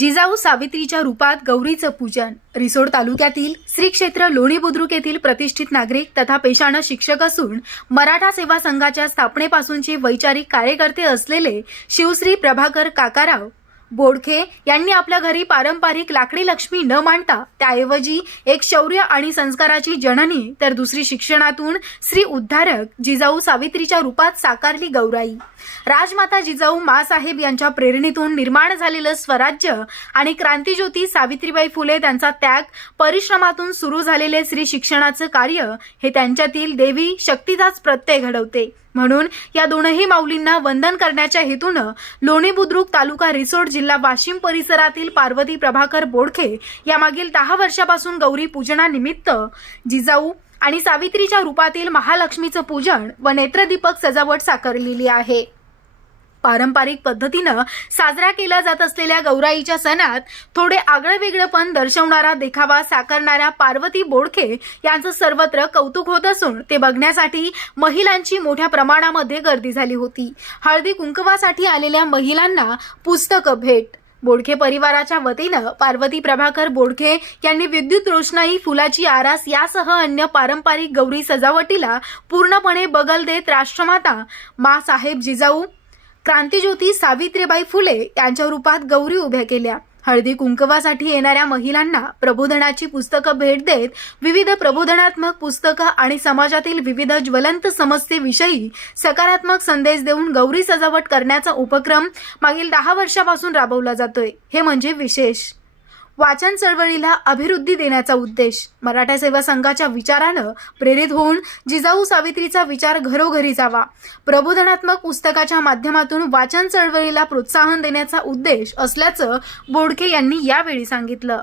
जिजाऊ सावित्रीच्या रूपात गौरीचं पूजन. रिसोड तालुक्यातील श्री क्षेत्र लोणी बुद्रुक येथील प्रतिष्ठित नागरिक तथा पेशानं शिक्षक असून मराठा सेवा संघाच्या स्थापनेपासूनचे वैचारिक कार्यकर्ते असलेले शिवश्री प्रभाकर काकाराव बोडखे यांनी आपल्या घरी पारंपरिक लाकडी लक्ष्मी न मांडता त्याऐवजी एक शौर्य आणि संस्काराची जननी तर दुसरी शिक्षणातून श्री उद्धारक जिजाऊ सावित्रीच्या रूपात साकारली गौराई. राजमाता जिजाऊ मासाहेब यांच्या प्रेरणेतून निर्माण झालेलं स्वराज्य आणि क्रांतीज्योती सावित्रीबाई फुले त्यांचा त्याग परिश्रमातून सुरू झालेले श्री शिक्षणाचं कार्य हे त्यांच्यातील देवी शक्तीचाच प्रत्यय घडवते. म्हणून या दोनही माऊलींना वंदन करण्याच्या हेतूनं लोणी बुद्रुक तालुका रिसोड जिल्हा वाशिम परिसरातील पार्वती प्रभाकर बोडखे या मागील दहा वर्षापासून गौरी पूजनानिमित्त जिजाऊ आणि सावित्रीच्या रूपातील महालक्ष्मीचं पूजन व नेत्रदीपक सजावट साकारलेली आहे. पारंपरिक पद्धतीनं साजरा केला जात असलेल्या गौराईच्या सणात थोडे आगळंवेगळंपण दर्शवणारा देखावा साकारणाऱ्या पार्वती बोडखे यांचं सर्वत्र कौतुक होत असून ते बघण्यासाठी महिलांची मोठ्या प्रमाणामध्ये गर्दी झाली होती. हळदी कुंकवासाठी आलेल्या महिलांना पुस्तकं भेट. बोडखे परिवाराच्या वतीनं पार्वती प्रभाकर बोडखे यांनी विद्युत रोषणाई फुलाची आरास यासह अन्य पारंपरिक गौरी सजावटीला पूर्णपणे बगल देत राष्ट्रमाता मा साहेब जिजाऊ क्रांतीज्योती सावित्रीबाई फुले यांच्या रूपात गौरी उभ्या केल्या. हळदी कुंकवासाठी येणाऱ्या महिलांना प्रबोधनाची पुस्तकं भेट देत विविध प्रबोधनात्मक पुस्तकं आणि समाजातील विविध ज्वलंत समस्येविषयी सकारात्मक संदेश देऊन गौरी सजावट करण्याचा उपक्रम मागील दहा वर्षापासून राबवला जातोय. हे म्हणजे विशेष. वाचन चळवळीला अभिवृद्धी देण्याचा उद्देश. मराठा सेवा संघाच्या विचारानं प्रेरित होऊन जिजाऊ सावित्रीचा विचार घरोघरी जावा. प्रबोधनात्मक पुस्तकाच्या माध्यमातून वाचन चळवळीला प्रोत्साहन देण्याचा उद्देश असल्याचं बोडखे यांनी यावेळी सांगितलं.